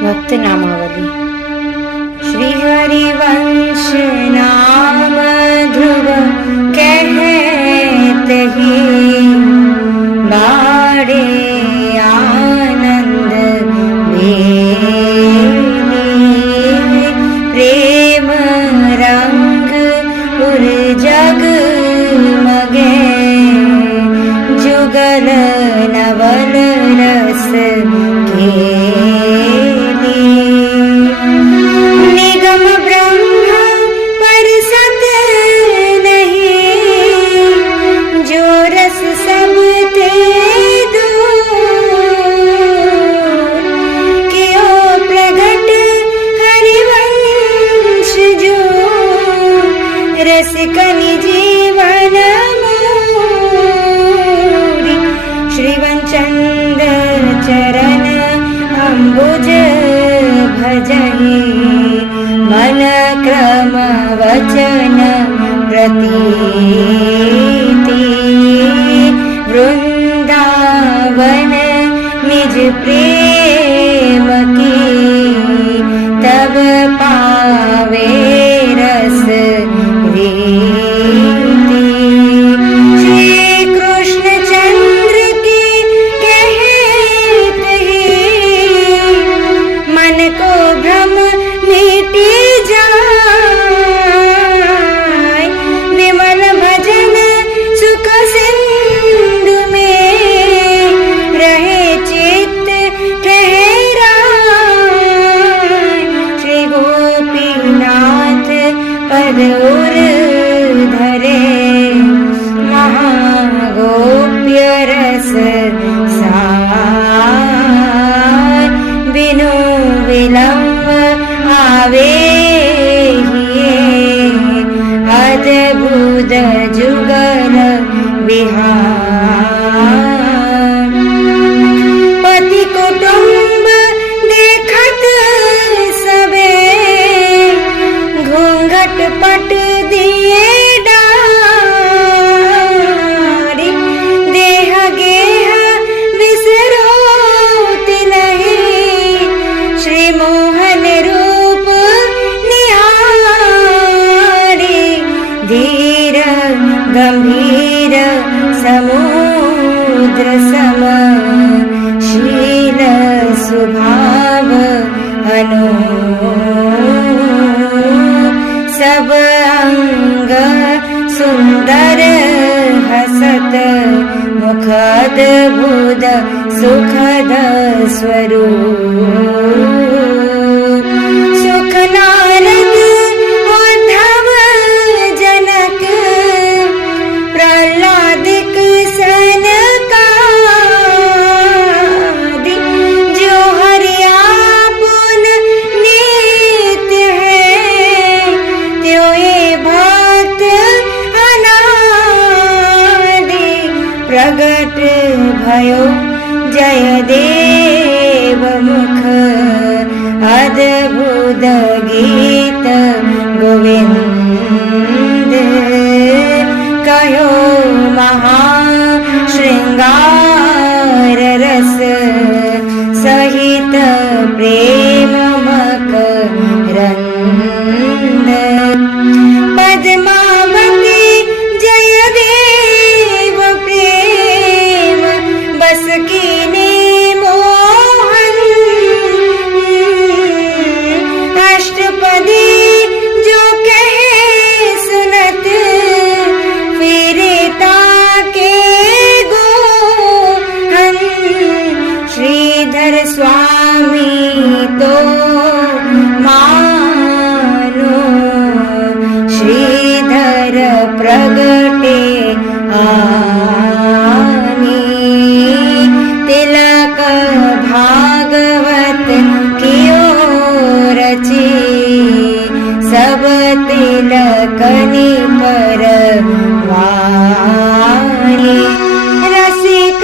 भक्त नामावली। श्री हरिवंश नाम ध्रुव कहते ही बाड़े आनंद बेली। प्रेम रंग उर जग मगे जुगल नवल रस केली। निगम ब्रह्म पर सत नहीं जो रस सब ते दूर। कियो प्रगट हरिवंश जो रसिकनि जीवन मोरी। श्रीवंचंद चरण अम्बुज भजहि मन क्रम वचन प्रतीति। वृंदावन निज प्रेम की तब पावे रस रीति। श्री कृष्ण चंद्र की कहते ही मन को भ्रम मिटी जाए। विमल भजन सुख सिंधु में रहे चित्त ठहराए। श्री गोपीनाथ पद उर धरे महागोप्य रस सार। बिनु विलंब आवे अद्भुत जुगल विहार। पति कुटुंब देखत सबे घूंघट पट दिए डारी। देह गेह विसरोति नहीं श्री मोहन रूप निहारी। धीर गंभीर समुद्र सम शील स्वभाव सब अंग सुंदर हसत मुखद बुध सुखद स्वरूप। सुख नारद उद्धव जनक प्रहलादिक सनकादि। जो हरियापुन नित्य है त्यो ये भक्त अनादि। प्रगट भयो जय देव मुख अद्भुत गीत गोविंद। कहो महा श्रृंगार रस सहित प्रेम मकरंद। पद्मावती जय देव प्रेम बस कीने मोहन। अष्टपदी जो कहे सुनत फिरे ताके गोहन। श्रीधर स्वामी तो मानो श्रीधर प्रगटे आनी। तिलक भागवत कियो रची सब तिलकनि पर वाणी। रसिक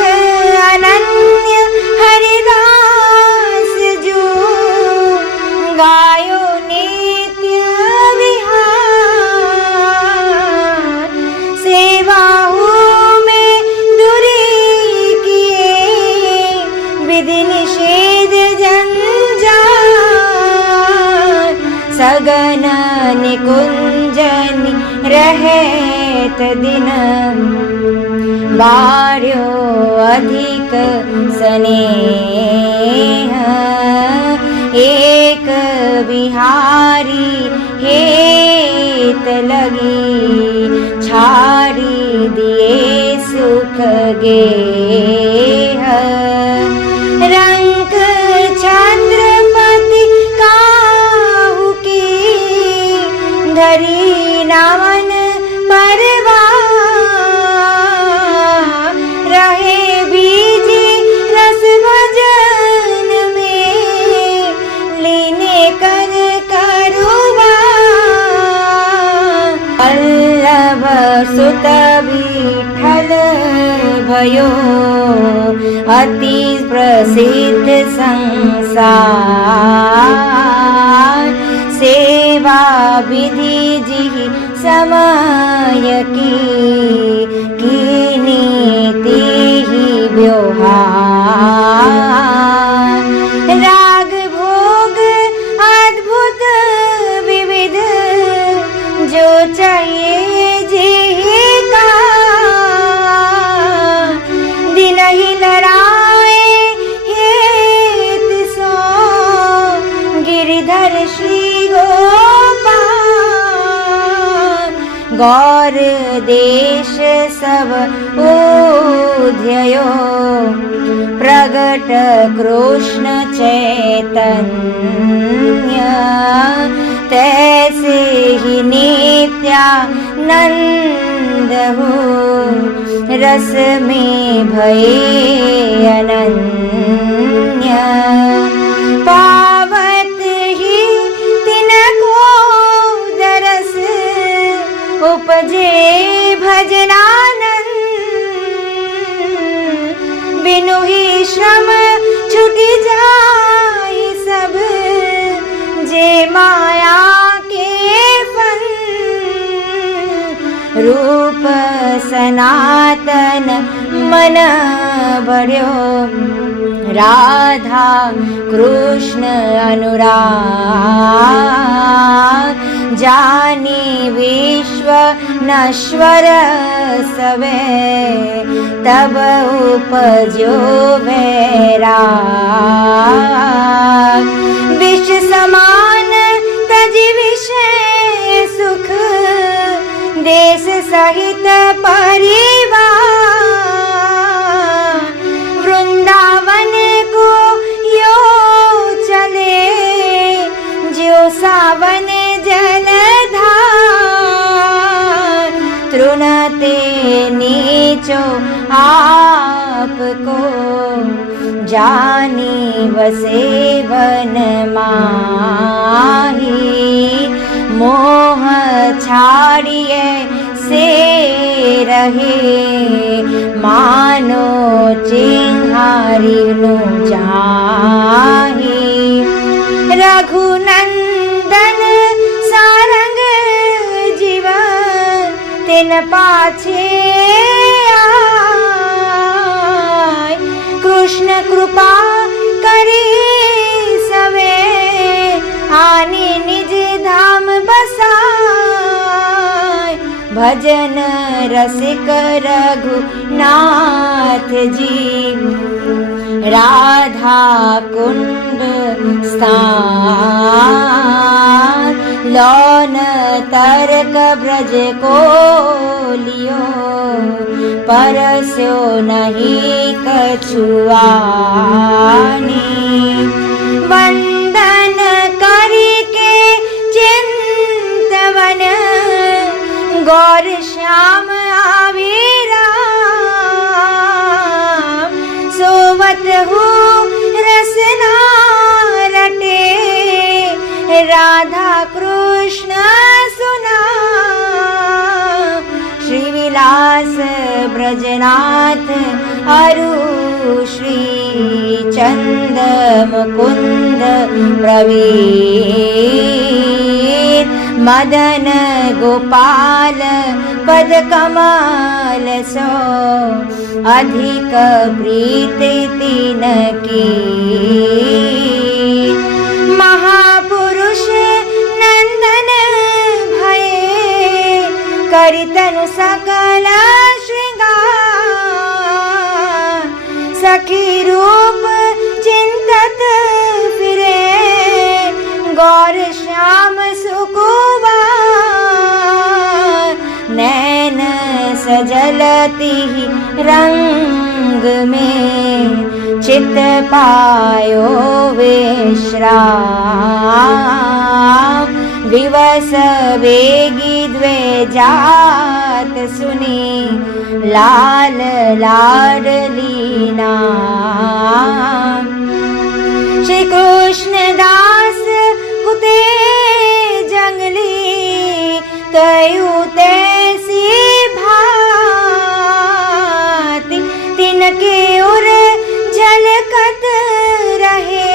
अनन्य हरिदास जो गायो नित्य विहार। सेवाओं में दूरी किए विधि निषेध जंजाल। मगन निकुंजनि रहेत दिन बार्यो अधिक स्नेह एक बिहारी हेत लगी छाड़ी दिए सुख गेह रंक छत्रपति काहू की धरी नावन परवार रहे बीजी रस भजन में लीने कर करुबार वल्लभ सुत विठ्ठल भयो अति प्रसिद्ध संसार सेवा विधि जी समय की नीति ही व्यवहार राग भोग अद्भुत विविध जो चाहिए जी का दिन ही लड़ाए हेत सो गिरिधर श्री गोपाल गौर देश सब उध्ययो प्रगट कृष्ण चैतन्य तैसे ही नित्यानंद हो रस में भये अनन्य पावत ही तिनको दरस उपजे भजनानंद बिनु ही श्रम छुटी जाय सब जे माया के फन रूप सनातन मन बढ़्यो राधा कृष्ण अनुराग जानी विश्व नश्वर सवे तब उपजो वैराग विष समान तजी विषय सुख देश सहित परिवार वृंदावन को यो चले जो सावन जलधार तृणते नीचो आपको जानी वसे वन माही मोह छाड़िए से रहे मानो चिंहारी नु जाही रघुनंदन सारंग जीव तिन पाछे आय कृष्ण कृपा करी सवे आनी निज धाम बसाय भजन रसिक रघुनाथ जी राधा कुंड स्थान लौन तर्क ब्रज को लियो परस्यो नहीं कछुआनी वंदन करके चिंतवन गौर श्याम आवीरा सोवत हूँ रसना रटे राधा कृष्ण सुना श्री विलास ब्रजनाथ अरु श्री चंद मुकुंद प्रवीण मदन गोपाल पद कमल सो अधिक प्रीति तिनकी महापुरुष नंद रति रंग में चित पायो विश्राम। विवश वेगी द्वेजात सुनी लाल लाडली नाम। श्री कृष्ण दास हुते जंगली तयु तैसी भांति। तिनके उर झलकत रहे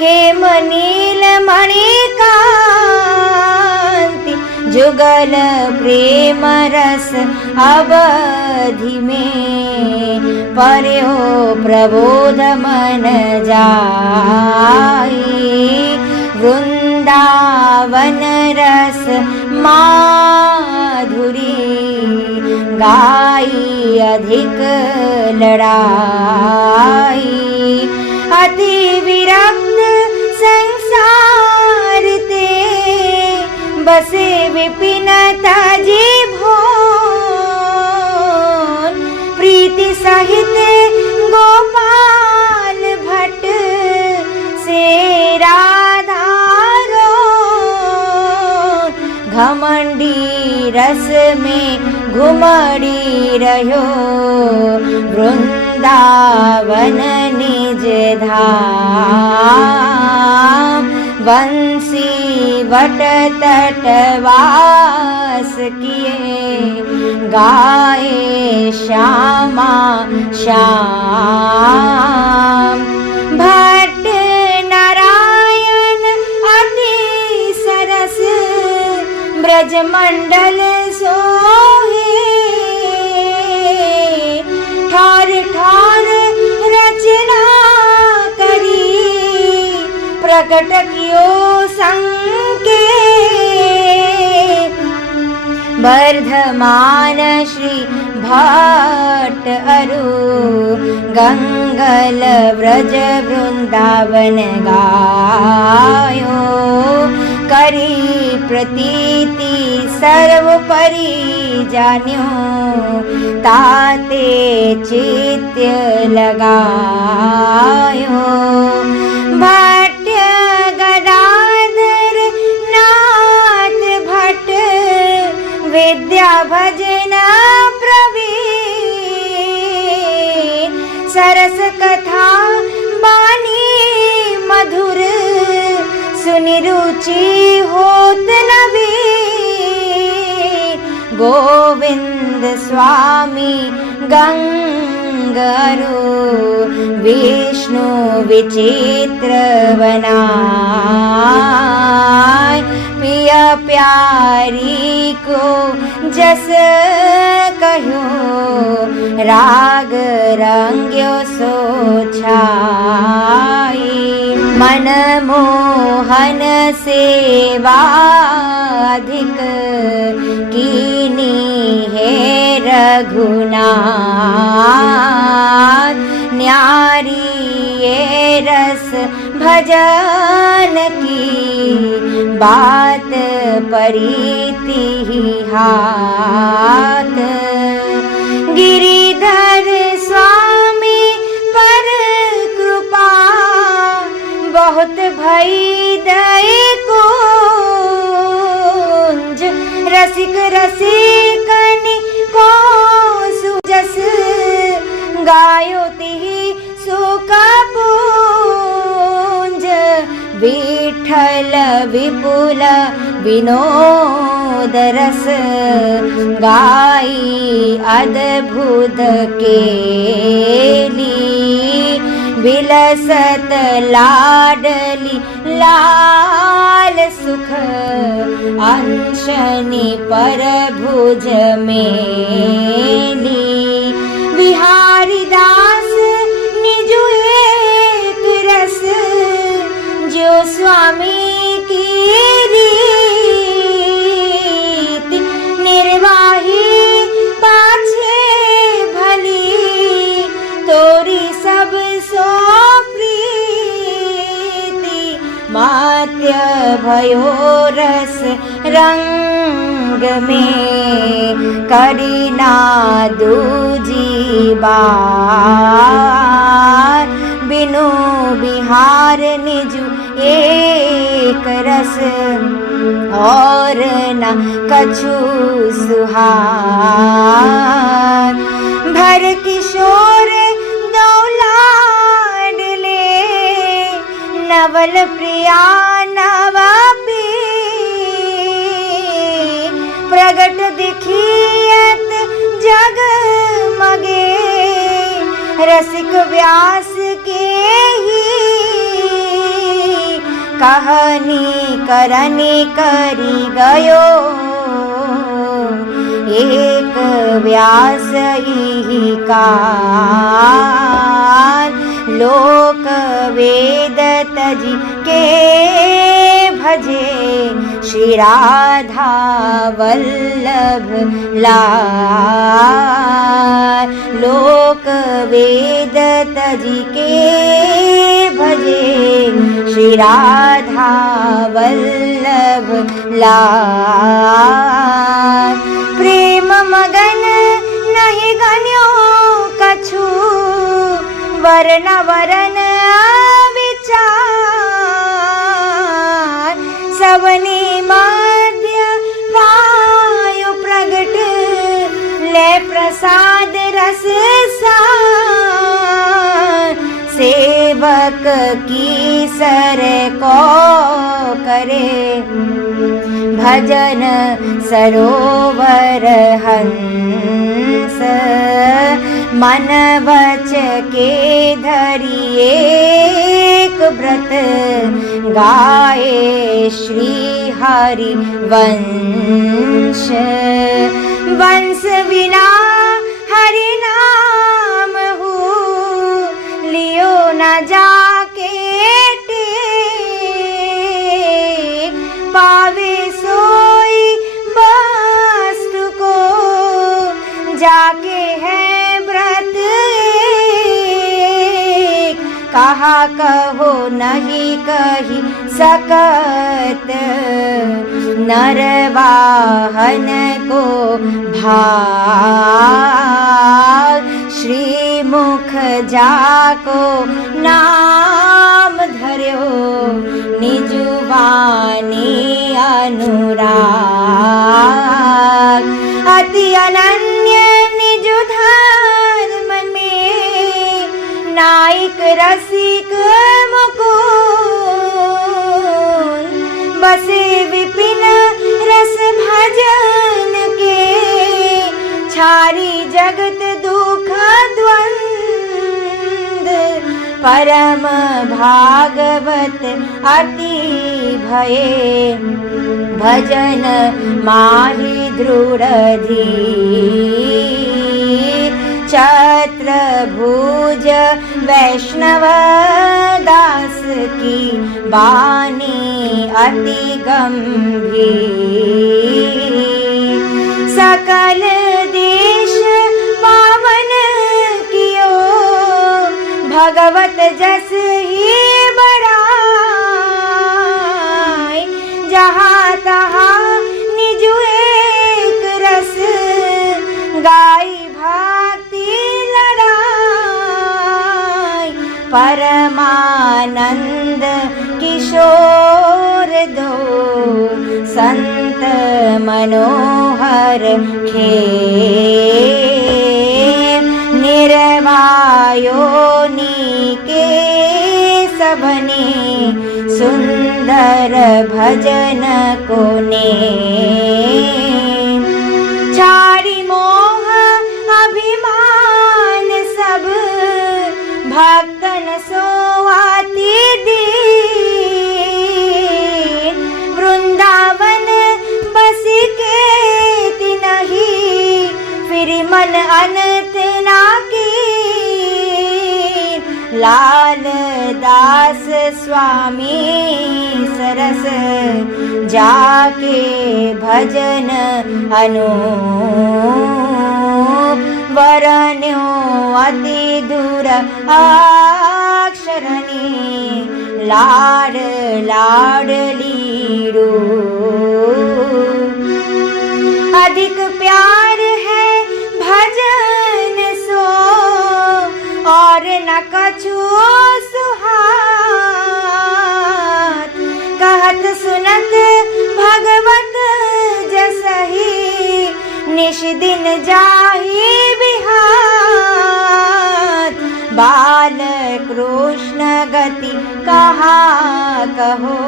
हे मनील मणिकांति। जुगल प्रेम रस अवधि में पर्यो प्रबोध मन जाई। वृंदावन रस माधुरी गाई अधिक लड़ाई। अति विरक्त संसार ते बसे विपिनता जी भोन। प्रीति सहित गोपाल भट्ट से राधारो। घमंडी रस में घुमड़ी रह्यो वृंदावन निज धाम। बंसी वट तटवास किए गाए श्यामा श्याम। भट्ट नारायण अति सरस ब्रजमंडल सोहे। ठार ठार रचना करी प्रकट कियो संकेत। वर्धमान श्री भट्ट अरु गंगल व्रज वृंदावन गायो। करी प्रतीति सर्वपरि जान्यो ताते चित्त लगायो। भट्ट गदाधर नाथ भट्ट विद्या भजन प्रवीण। सरस कथा बानी मधुर सुनि रुचि होत नवीन। गोविंद स्वामी गंगरु विष्णु विचित्र बनाय। पिय प्यारी को जस कहो राग रंग्यो सो छाई। मन मोहन सेवाधिक कीनी है रघुनाथ। न्यारी ये रस भजन की बात परीति हाथ। गिरिधर स्वामी पर कृपा बहुत भई दई कुंज। रसिक रसिकनि को सुजस गायो तिहि सुख पुंज। विठल विपुल विनोद रस गाई अद्भुत केली। विलसत लाडली लाल सुख अंशनी पर भुज मेली। बिहारी दास निजु एक रस जो स्वामी की रीत। निर्वाही पाछे भली तोरी सब सो प्रीति। मात्य भयो रस रंग संग में करी ना दूजी बार। बिनु बिहार निज एक रस और न कछु सुहार। भर किशोर दौलाड ले नवल प्रिया नव पी। प्रगट दिखियत जग मगे रसिक व्यास के ही। कहानी करनी करी गयो एक व्यास ही कार। लोक वेद तजी के भजे श्री राधा वल्लभ लाल। लोक वेद तजी के भजे श्री राधा वल्लभ लाल। प्रेम मगन नहीं गन्यो कछु वर्ण वरन विचार। सवनी मध्य वायु प्रगट ले प्रसाद रस सार। सेवक की सर को करे भजन सरोवर हंस। मन वच के धरी एक व्रत गाए श्री हरि वंश। वंश बिना हरि नाम हो लियो न जाके टेक। पावे सोई वस्तु को जाके है व्रत एक। कहा कहो नहीं कही सकत नरवाहन को भाग। श्री मुख जाको नाम धर्यो निजुवानी अनुराग। अति अनन्य निज धर्म में नायक रसिक मुकुंद। बसे विपिन रस भजन के छारी जगत दुख द्वंद। परम भागवत अति भये भजन माहि दृढ़ धीर। छत्र भुज वैष्णव दास की बानी अति गंभीर। सकल देश पावन कियो भगवत जस ही बड़ाई। जहाँ तहाँ निज एक रस गाई भक्ति लड़ाई। परमानंद किशोर दो संत मनोहर खेम। निर्वायोनि के सबने सुंदर भजन को ने। छाड़ी मोह अभिमान सब भक्तन सोवाती दीन। वृंदावन बसी के तिनहि फिर मन अनत ना की। लाल दास स्वामी सरस जाके भजन अनूप। वरन्यो अति दूर अक्षरणी लाड लाडली रूप। गति कहा कहो,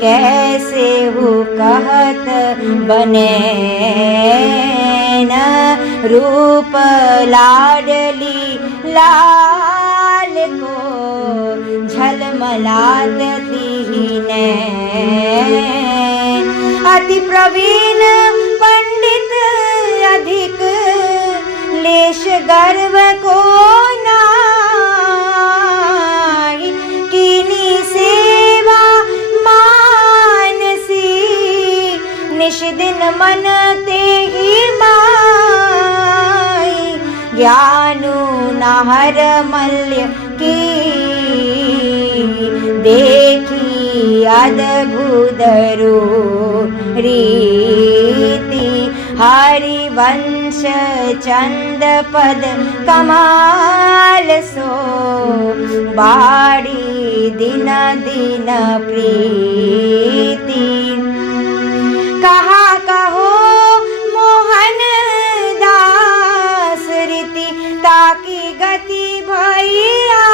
कैसे हो कहत बने न रूप लाडली लाल को, झलमलात नैन। अति प्रवीण पंडित अधिक लेश गर्व को नाई, कीनी सेवा मानसी निश दिन मन ते ही माई, ज्ञानु नहर मल्य की देखी अद्भुत रीति, हरिवंश चंद पद कमाल सो, बाड़ी दिन दिन प्रीति। कहा कहो मोहन दास रीति, ताकि गति भैया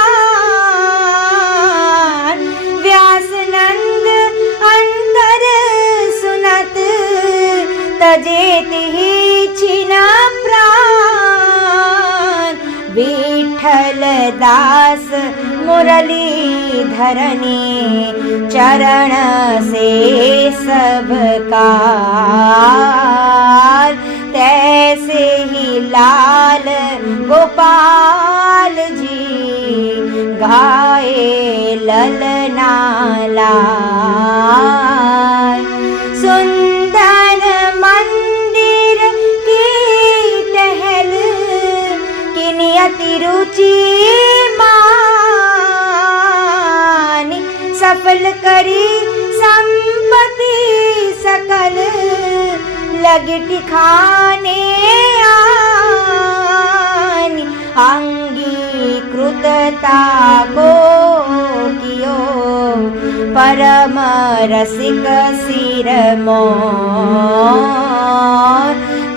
व्यासनंद अंतर सुनत, तजेत ही छिना प्राण। विठल दास मुरली धरनी, चरण से सब काल, तैसे ही लाल गोपाल जी गाए ललना लाल। सुंदर मंदिर की टहल, की नियति रुचि मानी, सफल करी संपत्ति सकल, लगिट खाने आनी। अंगीकृतता को कियो परम रसिक सिर मोर,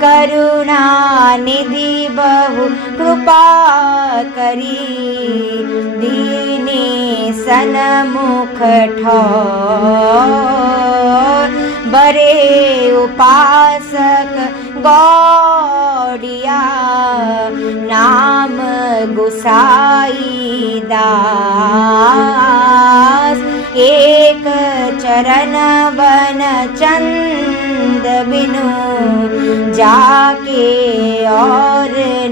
करुणा निधि बहु कृपा करी, दीने सन्मुख ठोर। बरे उपासक गौड़िया, नाम गुसाई दास। एक चरण वन चंद बिनु, जाके और न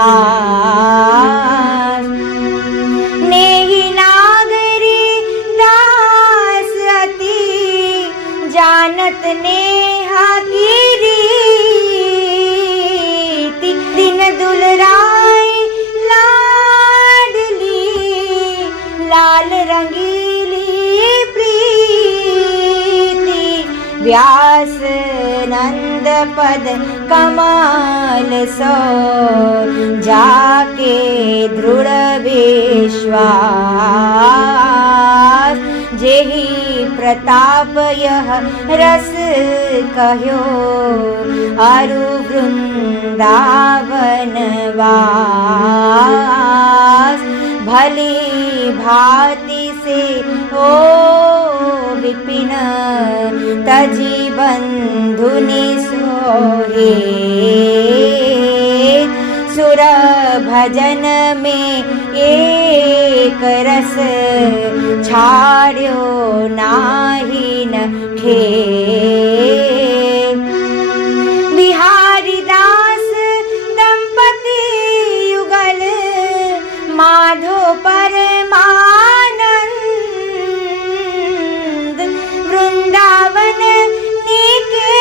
आस। नेहि नागरी दास अति, जानत नेहा की रीति। दिन दुलराई लाडली, लाल रंगीली प्रीति। व्यास नंद पद कमाल सो, जाके दृढ़ विश्वास। जेहि प्रताप यह रस कह्यो, अरु वृंदावन वास। भली भांति से ओ विपिन, तजी बंधुनि सोहे। सुर भजन में एक रस, छाड़्यो नाही न खेल। बिहारी दास दंपति युगल, माधो परमानंद। वृंदावन नीके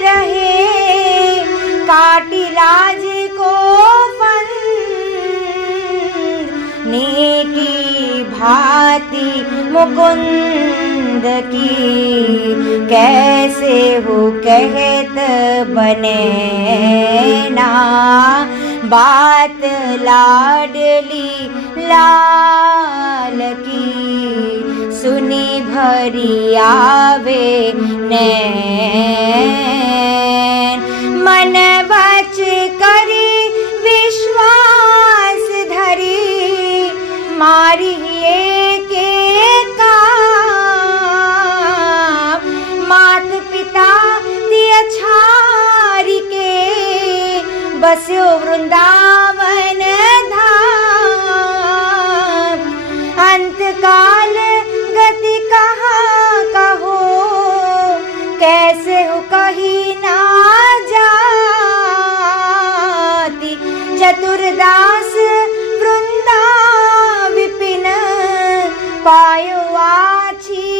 रहे, काटी लाज को बंद। नेकी भांति मुकुंद की, कैसे हो कहत बने ना। बात लाडली लाल की, सुनी भरी आवे नैन। मन वच करी विश्वास धरी, मारी बस्यो वृंदावन धाम। अंतकाल गति कहाँ कहो, कैसे हो कही ना जाती। चतुरदास वृंदा विपिन, पायो आछी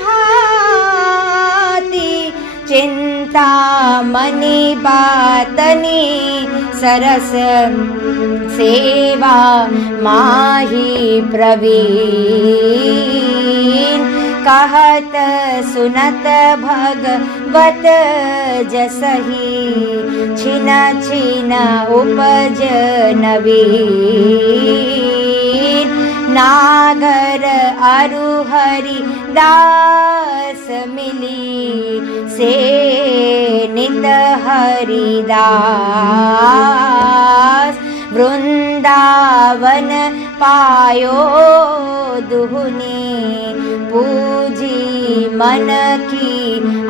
भांति। चिंता मनी बातनी सरस, सेवा माही प्रवीण। कहत सुनत भगवत जसहि, छिन छिन उपज नवीन। नागर अरु हरि दास मिली, से नित हरिदास। वृंदावन पायो दुहुनी, पूजी मन की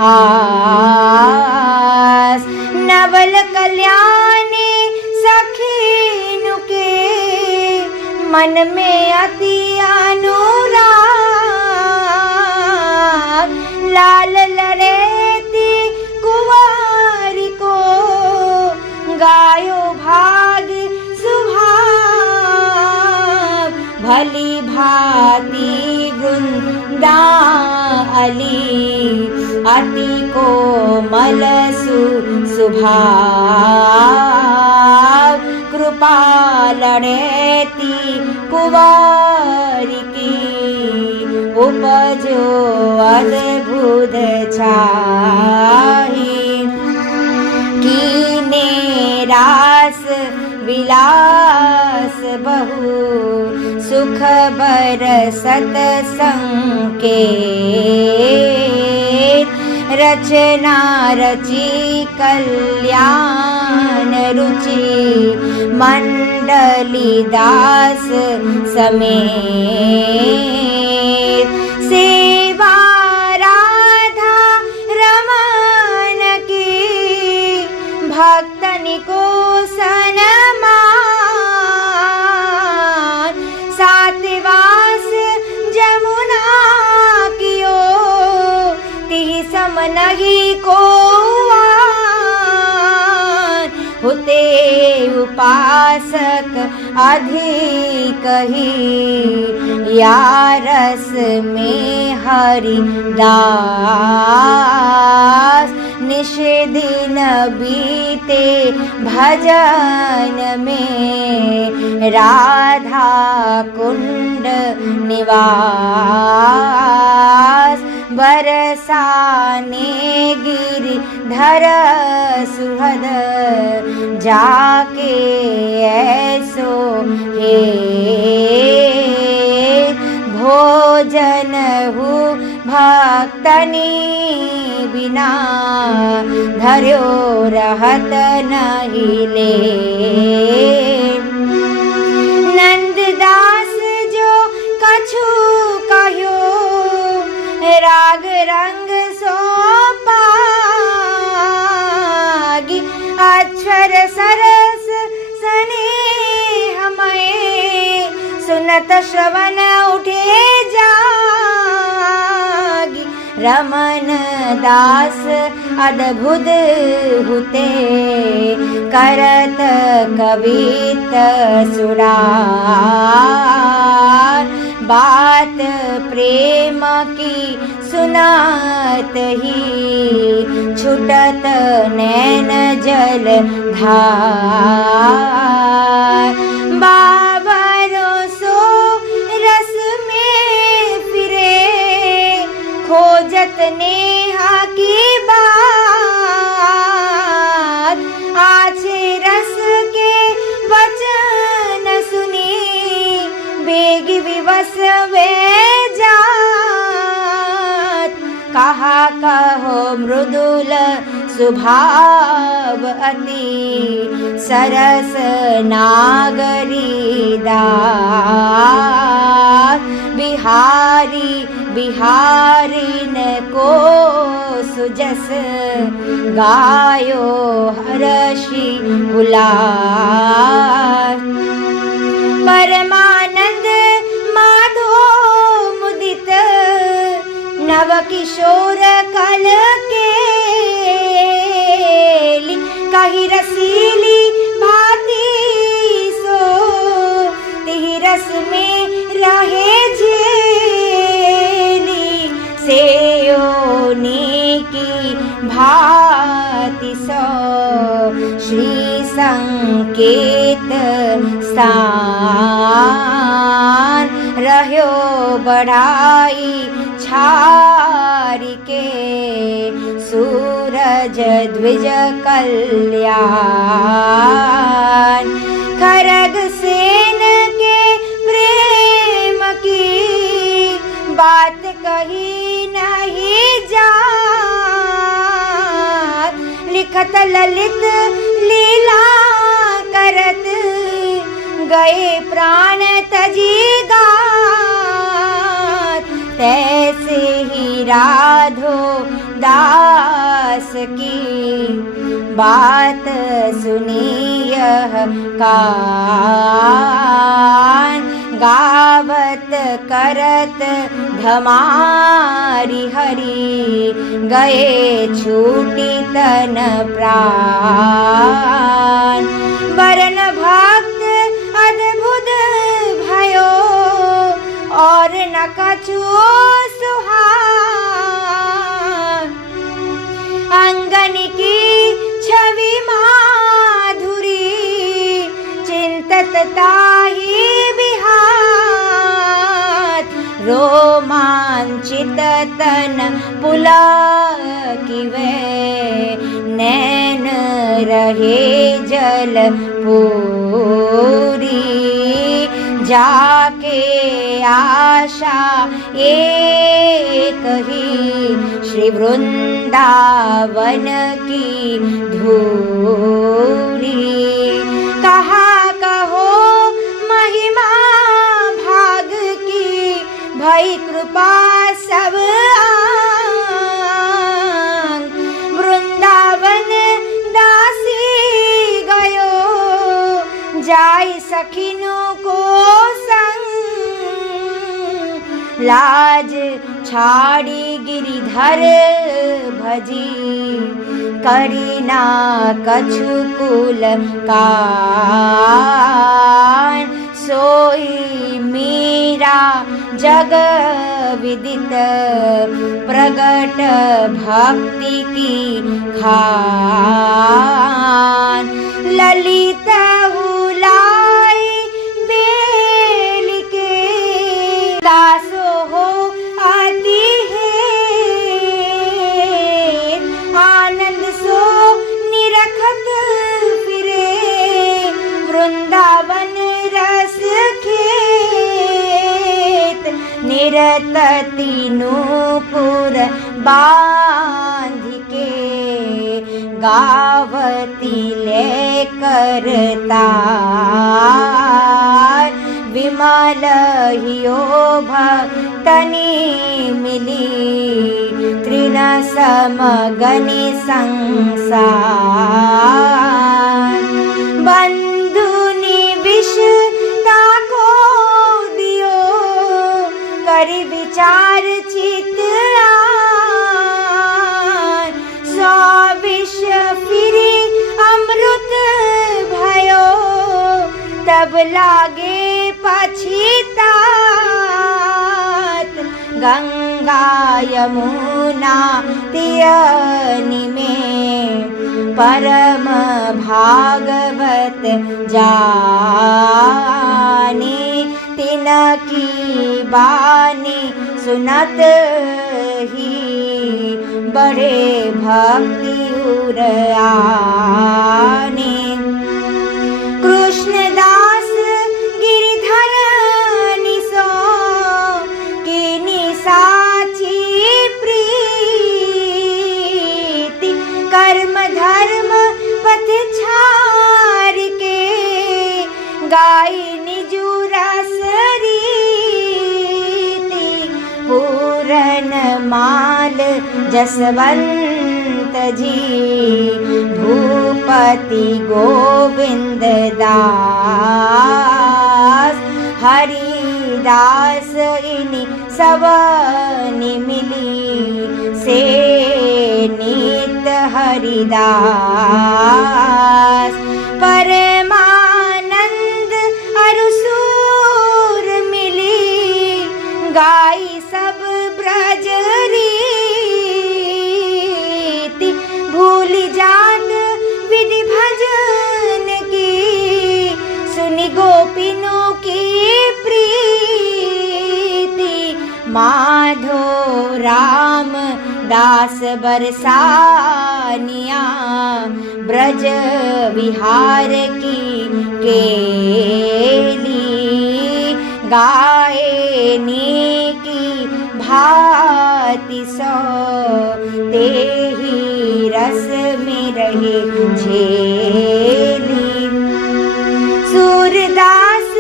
आस। नवल कल्याणी सखीनु के, मन में अति अनुराग। लाल लरेती कुंवारी को, गायो भाग सुभाग। भली भांति वृंदा अली, अति कोमल सुभाग। कृपा लड़ेती कुंवारी की, उपजो अद्भुत छाही। कीने रास विलास बहु, सुख बरसत संकेत। रचना रची कल्याण रुचि, मंडली दास समेत। सेवा राधा रमन की, भक्तनि को सनमान। सातिवास जमुना कियो, तिहि सम नहीं को होते। उपासक अधिक ही, या रस में हरिदास। निश दिन बीते भजन में, राधा कुंड निवास। बरसाने गिरिधर सुहद, जाके ऐसो हे। भोजन हु भक्तनी बिना, धर्यो रहत नहीं ले। नंददास जो कछु कहो, राग रंग सो पागी। अक्षर सरस स्नेहमय, सुनत श्रवण उठे जागी। रमन दास अद्भुत हुते, करत कवित सुरार। बात प्रेम की सुनात ही, छुटत नैन जल धार। बाबरो सो रस में फिरे, खोजत नेहा की बात। आछे रस के वचन सुनी, बेग विवश वे जात। कहा कहो मृदुल स्वभाव अति, सरस नागरी दास। बिहारी बिहारिन को सुजस गायो हर्षि उल्लास। परमानंद माधो मुदित नव किशोर कल केली। कही रसीली भांति सो तिहि रस में रहे झेली। सेयोनी की भांति सो श्री संकेत स्थान। रह्यो बढ़ाई छारिके सूरज द्विज कल्याण। खरग सेन के प्रेम की बात कही नहीं जात। लिखत ललित लीला करत गए प्राण तजी गात। तैसे ही राधो दास की बात सुनी यह कान। गावत करत धमारी हरि गए छूटी तन प्राण। वरन भक्त अद्भुत भयो और न कछु सुहान। अंगन की छवि माधुरी चिंतत ताहि बिहार। रोमांचित तन पुलकिवे नैन रहे जल पूरी। जाके आशा एक ही श्री वृंदावन की धूरी। कहा कहो महिमा भाग की भई कृपा सब आंग। वृंदावन दासी गयो जाई सखिनु को संग। लाज छाड़ी गिरिधर भजी करी ना कछु कुल कान। सोई मीरा जग विदित प्रगट भक्ति की खान। ललित हुलाई बेल के दासो हो आती है। आनंद सो निरखत फिरे वृंदावन रस खेत। निरत तीनूपुर बांध के गावती लेकर तार। विमल हियो भक्तनि मिली तृण समगनि संसार। बंधुनि विष ताको दियो करि विचार चित आन। सौ विष फिरी अमृत भयो तब लागे पछितात। गंगा यमुना तियनि में परम भागवत जानी। तिनकी बानी सुनत ही बड़े भक्ति उर आनी। कृष्णदास गिरिधर निसो कीनी साची प्रीति। कर्म धर्म पथ छाड़ के गाई निजु रस रीति। पूरन माल जसवंत जी भूपति गोविंद दास हरिदास इनि सबनि मिली से नित हरिदास परमानंद अरुसूर मिली गाई सब ब्रज रीति भूल जात विधि भजन की सुनि गोपिनों की प्रीति माधो राम दास बरसानिया ब्रज विहार की केली गाए की भांति सो तेहि रस में रहे झेली सूरदास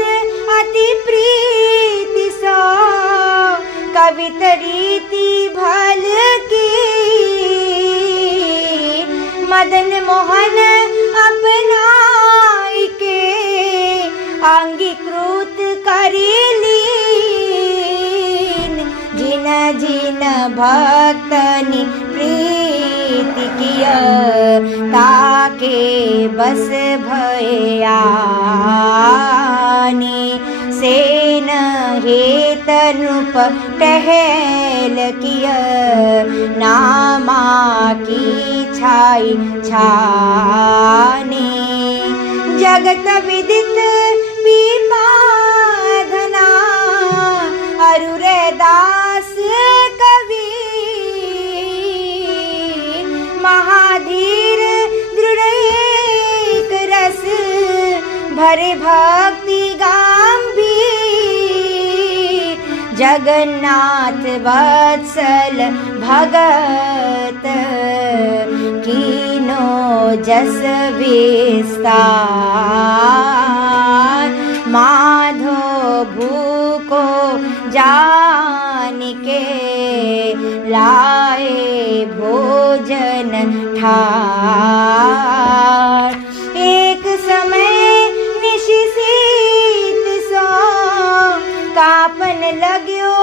अति प्रीति सो कवित रीति भल की मदन मोहन अपनाई के अंगीकृत करीलीन जिन जिन भक्तनि प्रीति किया ताके बस भयानी सेन हेतनुप टहल किया नामा की छाई छानी जगत विदित विपाधना अरुरे दास कवि महाधीर दृढ़ रस भरे भक्ति गंभीर जगन्नाथ वत्सल भगत कीनो जस विस्तार माधो भूको जान के लाए भोजन ठार एक समय निशिसीत सो कापन लग्यो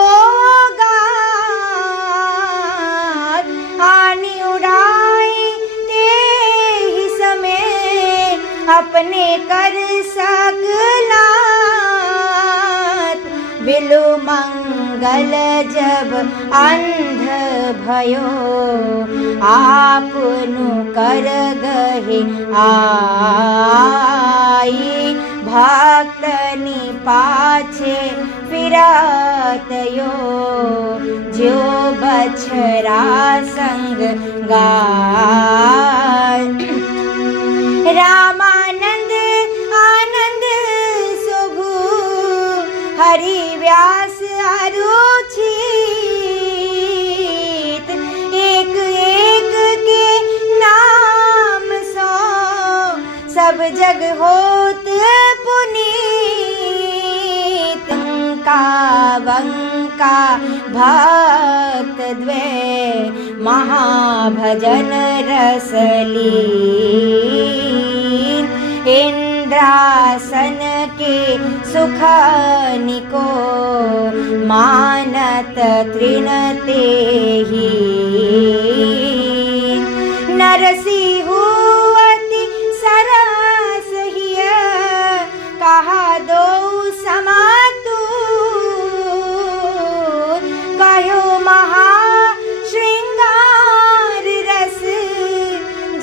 गात आनी उड़ाई ते ही समय अपने कर सकलात बिलु मंगल जब अंध भयो आपनु कर गहे आई भक्तनि पाछे फिरतयो जो बछरा संग गाय रामानंद आनंद सुभु हरि व्यास अरुचित एक एक के नाम सो सब जग होत पुनीत वंका भक्त द्वे महाभजन रसली इंद्रासन के सुख निको मानत तृणते ही नरसिंहुवति सरस हिय कहा दो समातु कहो महा श्रृंगार रस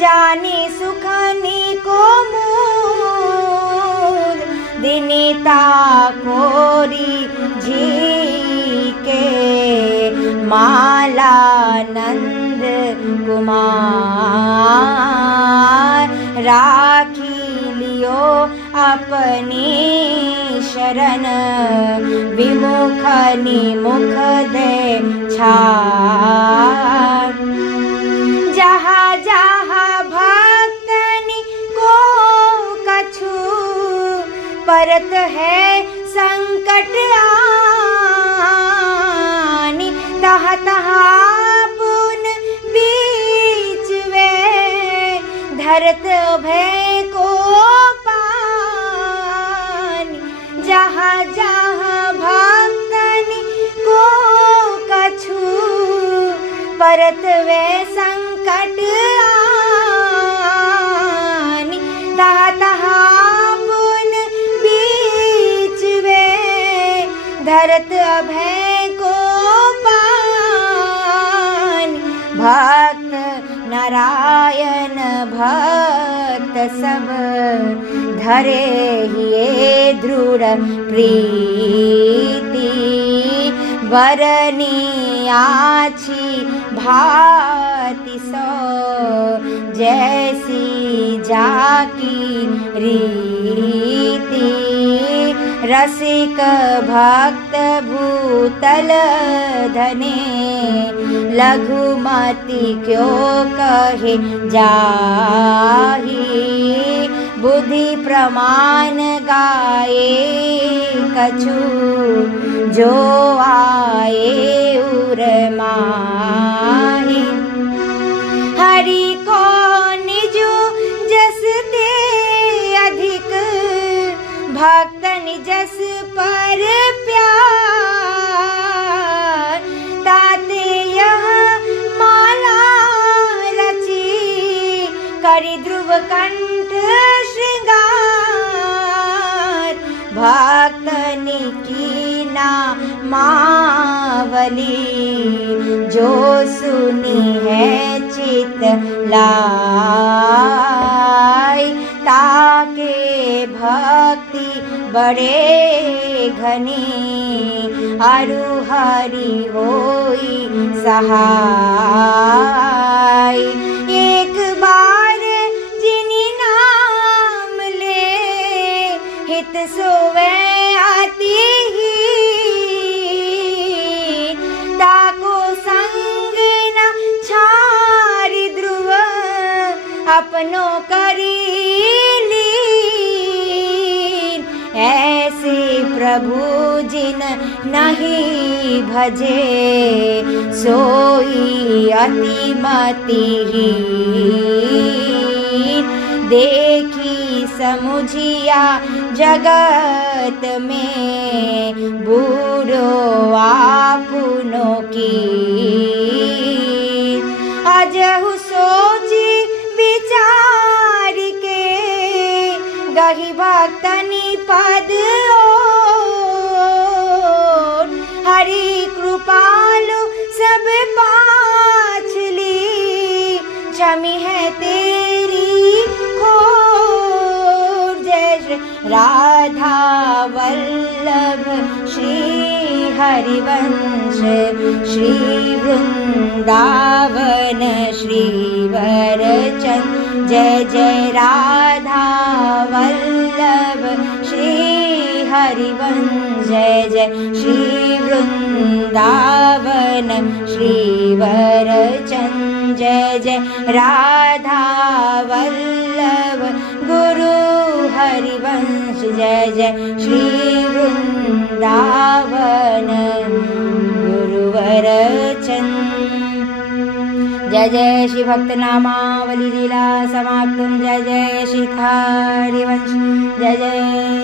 जाने सुखनी को मूल दिनिता कोरी जी के मालानंद कुमार राखी लियो अपनी शरण विमुख निमुख दे छाड़ जहाँ जहाँ भक्तनि को कछु परत है संकट आनी तहाँ तहाँ पुन करत वे संकट आनी, तहा तहा पुन बीच वे धरत अभय को पानी। भक्त नारायण भक्त सब धरे हिये दृढ़ प्रीति, वरनी आछि भाति सो जैसी जाकी रीति। रसिक भक्त भूतल धने, लघुमति क्यों कहे जाही। बुद्धि प्रमाण गाए कछु, जो आए उर माही। हरि को निजु जस ते अधिक, भक्तन जस पर प्यार। ताते यह माला रची, करि ध्रुव कंठ श्रृंगार। भक्तनि की नामावली, जो सुनी है चित लाई। ताके भक्ति बड़े घनी, अरु हरि होई सहाय। एक बार जिनि नाम ले, हित सोवे अति ही। ताको संग न छारि ध्रुव, अपनो करी लीन। ऐसे प्रभु जिन नहीं भजे, सोई अति मतिहीन। देखी समुझिया जगत में, बूढ़ो आपुनो की। अजहु सोची विचार के, गही भक्तनि पद ओर। हरि कृपालु सब पाछली, क्षमी है तेरी खोर। जय श्री राधा वल्लभ श्री हरिवंश, श्री वृंदावन श्री वरचंद। जय जय राधा वल्लभ श्री हरिवंश, जय जय श्री वृंदावन श्री वरचंद। जय जय राधा वल्लभ गुरु हरिवंश, जय जय श्री वृंदावन गुरुवरचंद। जय जय श्री भक्त नामावली लीला समाप्तम। जय जय श्री हरिवंश, जय जय